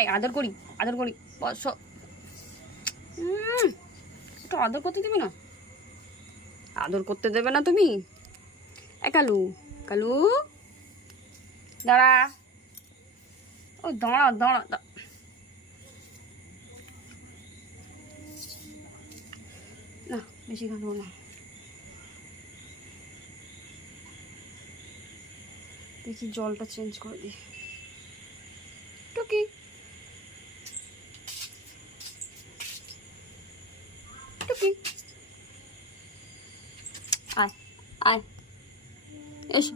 আয় আদর করি বস। একটু আদর করতে দেবে না? আদর করতে দেবে না তুমি? কালু কালু দাঁড়া, ও দাঁড়া দাঁড়া। না বেশি খাবো না, দেখি জলটা চেঞ্জ করে দিই। টুকি টুকি আয় আয় এসো।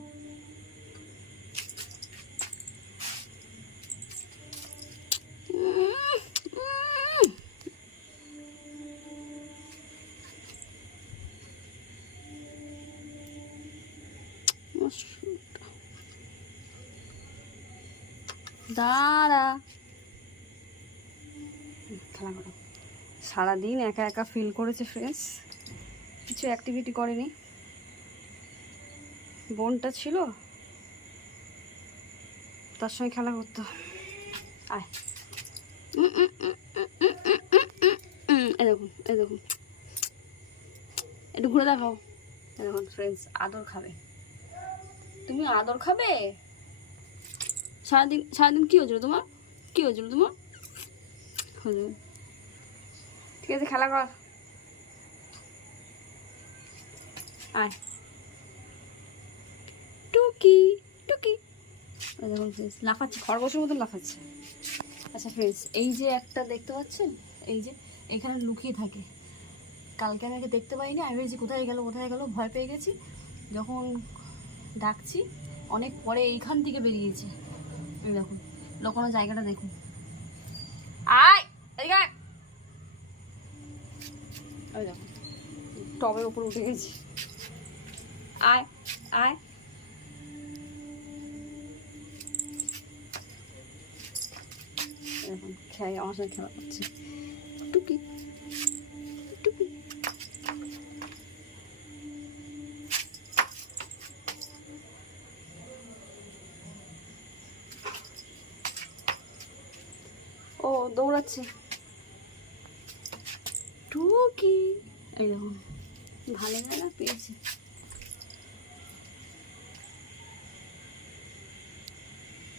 দাঁড়া, খেলা করো। সারাদিন একা একা ফিল করেছে ফ্রেন্ডস, কিছু অ্যাক্টিভিটি করেনি। বোনটা ছিল, তার সঙ্গে খেলা করতো। আয় এই দেখুন এই দেখুন, একটু ঘুরে দেখাও। দেখুন ফ্রেন্ডস, আদর খাবে। তুমি আদর খাবে? সারাদিন সারাদিন কী হয়েছিল তোমার? কী হয়েছিল তোমার? ঠিক আছে, খেলা কর। আয় টুকি টুকি। দেখুন ফ্রেন্ডস, লাফাচ্ছে, খরগোশের মতন লাফাচ্ছে। আচ্ছা ফ্রেন্ডস, এই যে একটা দেখতে পাচ্ছেন, এই যে এখানে লুকিয়ে থাকে। কালকে আমি একে দেখতে পাইনি, আমি ভেবেছি কোথায় গেল ভয় পেয়ে গেছি। যখন ডাকছি অনেক পরে এইখান থেকে বেরিয়েছে। এই দেখুন লুকানো জায়গাটা দেখুন। আয় এদিকে আয়। ওই দেখুন টবের উপর উঠে গেছি। আয় আয়। এখন খেয়ে আমার সাথে খেলা করছে। টুকি টুকি। ও দৌড়াচ্ছে টুকি। এই দেখুন ভালো জায়গা পেয়েছে।